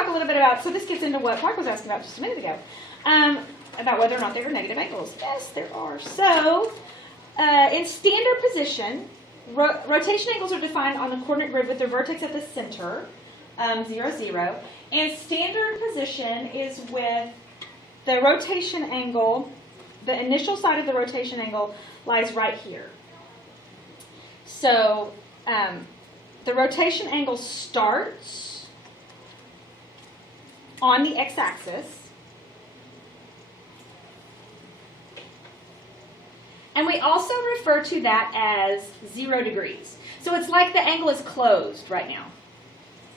talk a little bit about, so this gets into what Mark was asking about just a minute ago, about whether or not there are negative angles. Yes, there are. So, in standard position, rotation angles are defined on the coordinate grid with their vertex at the center, 0, 0. And standard position is with the rotation angle, the initial side of the rotation angle lies right here. So, the rotation angle starts on the x-axis. And we also refer to that as 0 degrees. So it's like the angle is closed right now.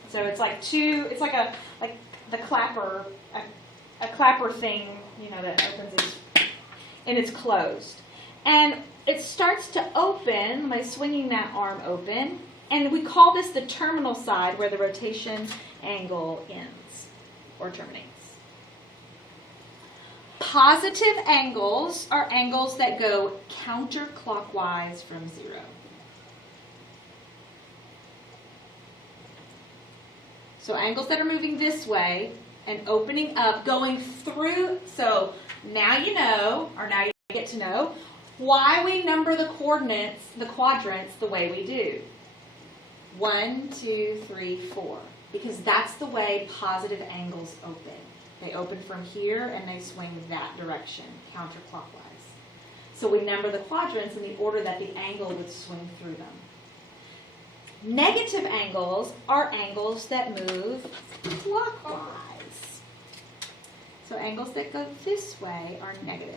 So it's like the clapper, a clapper thing, you know, that opens and it's closed. And it starts to open by swinging that arm open. And we call this the terminal side where the rotation angle ends or terminates. Positive angles are angles that go counterclockwise from 0. So angles that are moving this way and opening up, going through. So now you know, or now you get to know, why we number the coordinates, the quadrants, the way we do. 1, 2, 3, 4. Because that's the way positive angles open. They open from here and they swing that direction, counterclockwise. So we number the quadrants in the order that the angle would swing through them. Negative angles are angles that move clockwise. So angles that go this way are negative.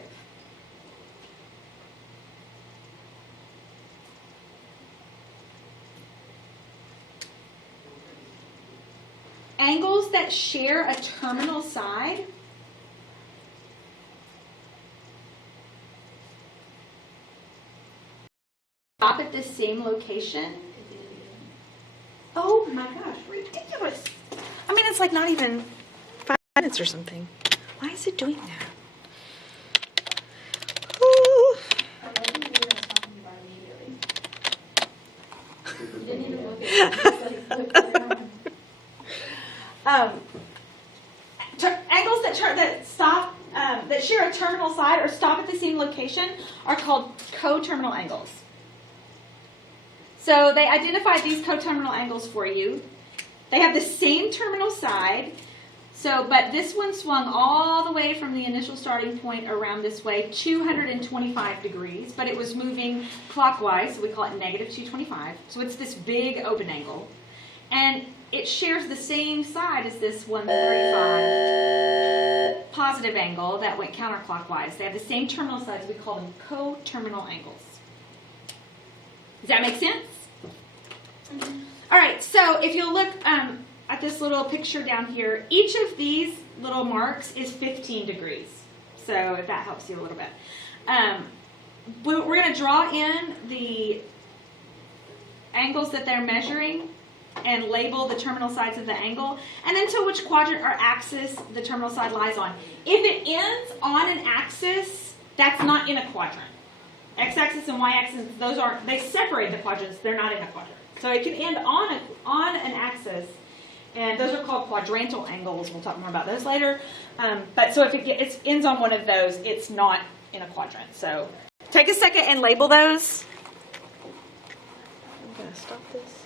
Angles that share a terminal side stop at the same location. Oh my gosh, ridiculous. I mean, it's like not even 5 minutes or something. Why is it doing that? Ooh. Angles that share a terminal side or stop at the same location are called coterminal angles. So they identified these coterminal angles for you. They have the same terminal side, but this one swung all the way from the initial starting point around this way, 225 degrees, but it was moving clockwise, so we call it negative 225. So it's this big open angle. And it shares the same side as this 135 positive angle that went counterclockwise. They have the same terminal sides. We call them coterminal angles. Does that make sense? Mm-hmm. All right, so if you look at this little picture down here, each of these little marks is 15 degrees. So if that helps you a little bit. We're going to draw in the angles that they're measuring and label the terminal sides of the angle, and then tell which quadrant or axis the terminal side lies on. If it ends on an axis, that's not in a quadrant. X-axis and Y-axis, they separate the quadrants, they're not in a quadrant. So it can end on an axis, and those are called quadrantal angles. We'll talk more about those later. But so if it ends on one of those, it's not in a quadrant. So take a second and label those. I'm going to stop this.